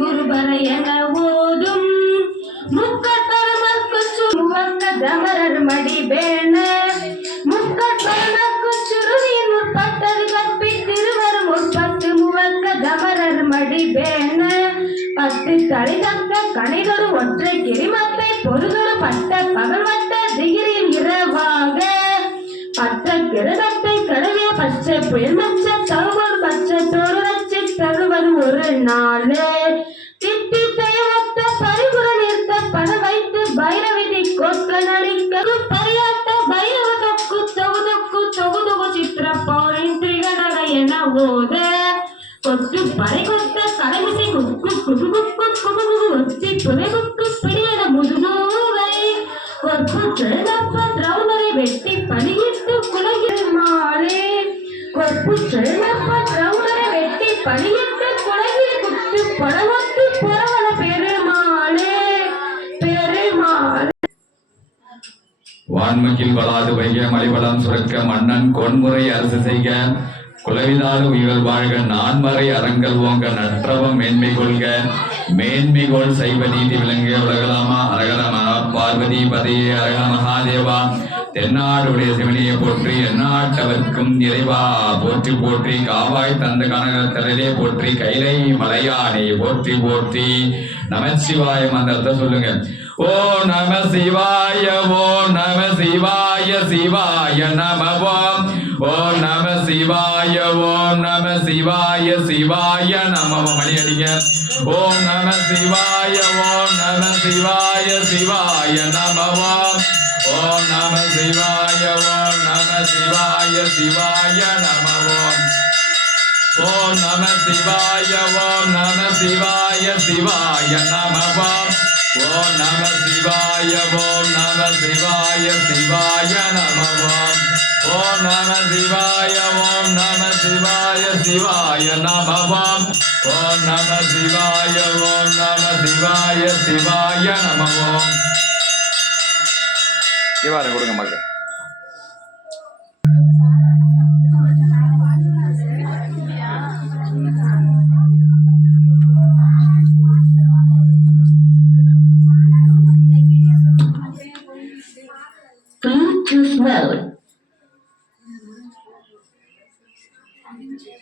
குருபர என ஓதும் முக்கட்பரமக்கு சுவக்க தமரர் மடி பேண முக்கட்பரமக்கு சுருதியின் முற்பட்டது கற்பி திருவரும் முற்பத்து முவக்க தமரர் மடி பேண பத்து தலை தக்க கணைதொரு ஒற்றை கிரிமத்தை பொருதொரு பட்ட பகல்வட்ட திகிரில் இரவாக. பச்ச கிரகத்தை கடவிய பச்சை புயல் மச்ச தழுவர் பச்சை தோறுவச்சு தருவது ஒரு நாளே. என கொத்து பறை கொத்த குக்கு குக்கு ஒத்தி குக்கு பிடியட கொத்து செழுதப்ப திரௌபதி வெட்டி பணியிட்டு மாறே. செழுதப்ப திரௌபதி வெட்டி பணியிட்டு குத்து படவத்து புறவன பெருமாளே. பெருமாள். வான்மகில் வளாது வைக மலிவளம் சுரக்க மன்னன் கொன்முறை அரசு செய்க. குலவிலாது உயிர்கள் வாழ்க நான்மறை அறங்கள் ஓங்க நற்றவம் மேன்மை கொள்க. மேன்மை கொள் சைவ நீதி விளங்க உலகலாமா அரகரமா பார்வதி பதியே அரக மகாதேவா? தென்னாடுடைய சிவனியை போற்றி எந்நாட்டவர்க்கும் இறைவா. போற்றி போற்றி காவாய் தந்த கனகத்திலே போற்றி கைலை மலையானை போற்றி போற்றி. நமச்சிவாய மந்திரத்தை சொல்லுங்க. ஓ நம சிவாய ஓ நம சிவாய சிவாய நம. ஓம் நம சிவாய ஓம் நம சிவாய சிவாய நம மணி அடிங்க ஓம் நம சிவாய ஓம் நம சிவாய சிவாய நம ஓம் நம சிவாய ஓம் நம சிவாய சிவாய நம ஓம் நம சிவாய ஓம் நம சிவாய சிவாய நம ஓம் நம சிவாய ஓம் நம சிவாய சிவாய நம ஓம் நம சிவாய ஓம் நம சிவாய சிவாய நமவாம் ஓம் நம சிவாய ஓம் நம சிவாய சிவாய நமவோம் இவ்வாறு கொடுங்க மக்கள். 两斤。